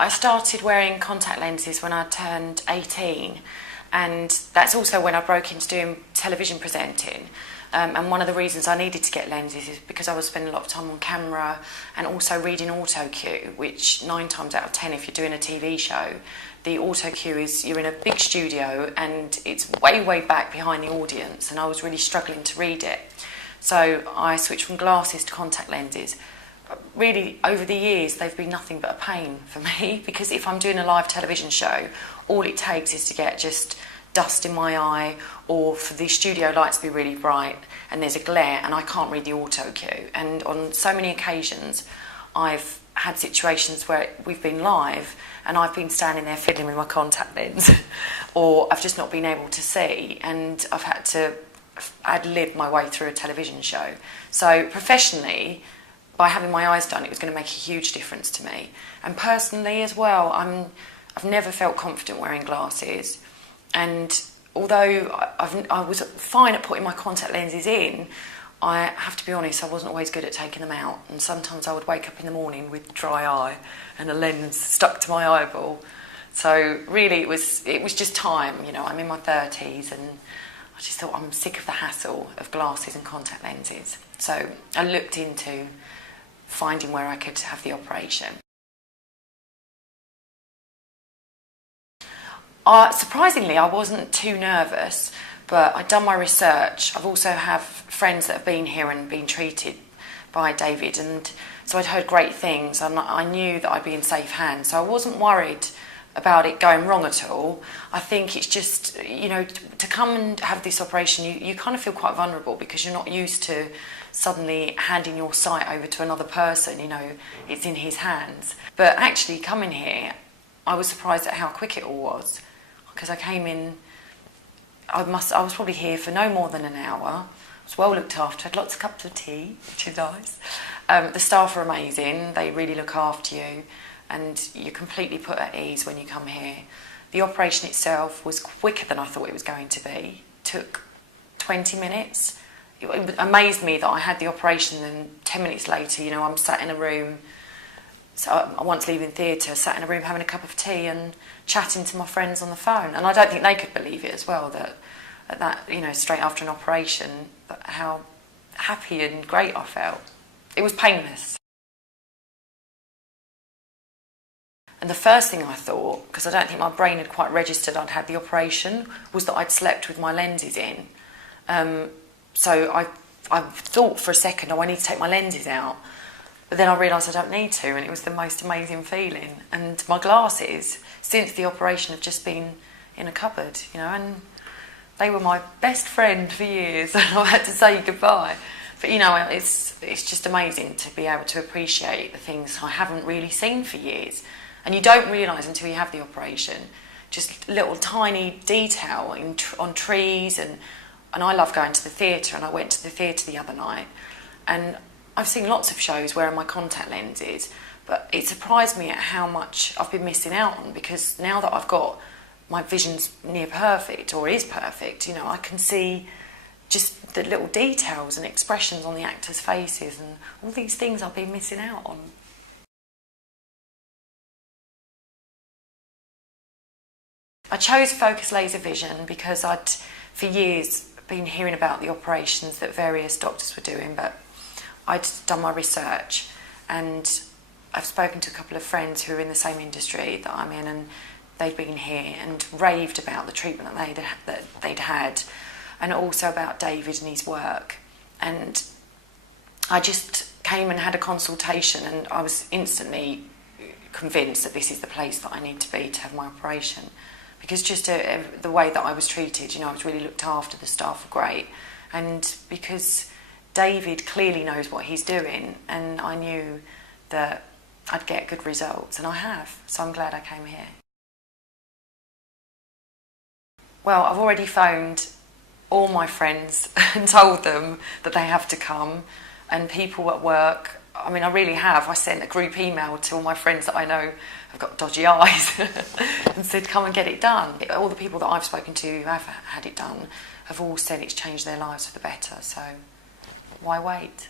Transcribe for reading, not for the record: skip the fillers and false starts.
I started wearing contact lenses when I turned 18, and that's also when I broke into doing television presenting. And one of the reasons I needed to get lenses is because I was spending a lot of time on camera and also reading auto cue, which 9 times out of 10, if you're doing a TV show, the auto cue is you're in a big studio and it's way, way back behind the audience, and I was really struggling to read it. So I switched from glasses to contact lenses. Really, over the years, they've been nothing but a pain for me, because if I'm doing a live television show, all it takes is to get just dust in my eye, or for the studio lights to be really bright and there's a glare and I can't read the auto cue. And on so many occasions, I've had situations where we've been live and I've been standing there fiddling with my contact lens or I've just not been able to see, and I've had to ad-lib my way through a television show. So professionally, by having my eyes done, it was going to make a huge difference to me. And personally as well, I've never felt confident wearing glasses. And although I was fine at putting my contact lenses in, I have to be honest, I wasn't always good at taking them out. And sometimes I would wake up in the morning with dry eye and a lens stuck to my eyeball. So really it was just time, you know, I'm in my 30s and I just thought I'm sick of the hassle of glasses and contact lenses. So I looked into finding where I could have the operation. Surprisingly, I wasn't too nervous, but I'd done my research. I've also have friends that have been here and been treated by David, and so I'd heard great things, and I knew that I'd be in safe hands, so I wasn't worried about it going wrong at all. I think it's just, you know, to come and have this operation, you kind of feel quite vulnerable because you're not used to suddenly handing your sight over to another person, you know, it's in his hands. But actually coming here, I was surprised at how quick it all was, because I came in, I was probably here for no more than an hour. I was well looked after, had lots of cups of tea, which is nice. The staff are amazing, they really look after you, and you're completely put at ease when you come here. The operation itself was quicker than I thought it was going to be. It took 20 minutes. It amazed me that I had the operation and 10 minutes later, you know, I'm sat in a room. So I once leaving theatre, sat in a room having a cup of tea and chatting to my friends on the phone. And I don't think they could believe it as well, that you know, straight after an operation, how happy and great I felt. It was painless. And the first thing I thought, because I don't think my brain had quite registered I'd had the operation, was that I'd slept with my lenses in. So I thought for a second, oh, I need to take my lenses out. But then I realised I don't need to, and it was the most amazing feeling. And my glasses, since the operation, have just been in a cupboard, you know, and they were my best friend for years, and I had to say goodbye. But, you know, it's just amazing to be able to appreciate the things I haven't really seen for years. And you don't realise until you have the operation, just little tiny detail on trees, and I love going to the theatre, and I went to the theatre the other night, and I've seen lots of shows wearing my contact lenses, but it surprised me at how much I've been missing out on, because now that I've got my vision's near perfect, or is perfect, you know, I can see just the little details and expressions on the actors' faces and all these things I've been missing out on. I chose focus laser vision because I'd, for years, been hearing about the operations that various doctors were doing, but I'd done my research, and I've spoken to a couple of friends who are in the same industry that I'm in, and they'd been here and raved about the treatment that they'd had, and also about David and his work. And I just came and had a consultation, and I was instantly convinced that this is the place that I need to be to have my operation, because just the way that I was treated, you know, I was really looked after, the staff were great, and because David clearly knows what he's doing, and I knew that I'd get good results, and I have, so I'm glad I came here. Well, I've already phoned all my friends and told them that they have to come, and people at work, I mean, I really have. I sent a group email to all my friends that I know have got dodgy eyes and said, come and get it done. All the people that I've spoken to who have had it done have all said it's changed their lives for the better, so why wait?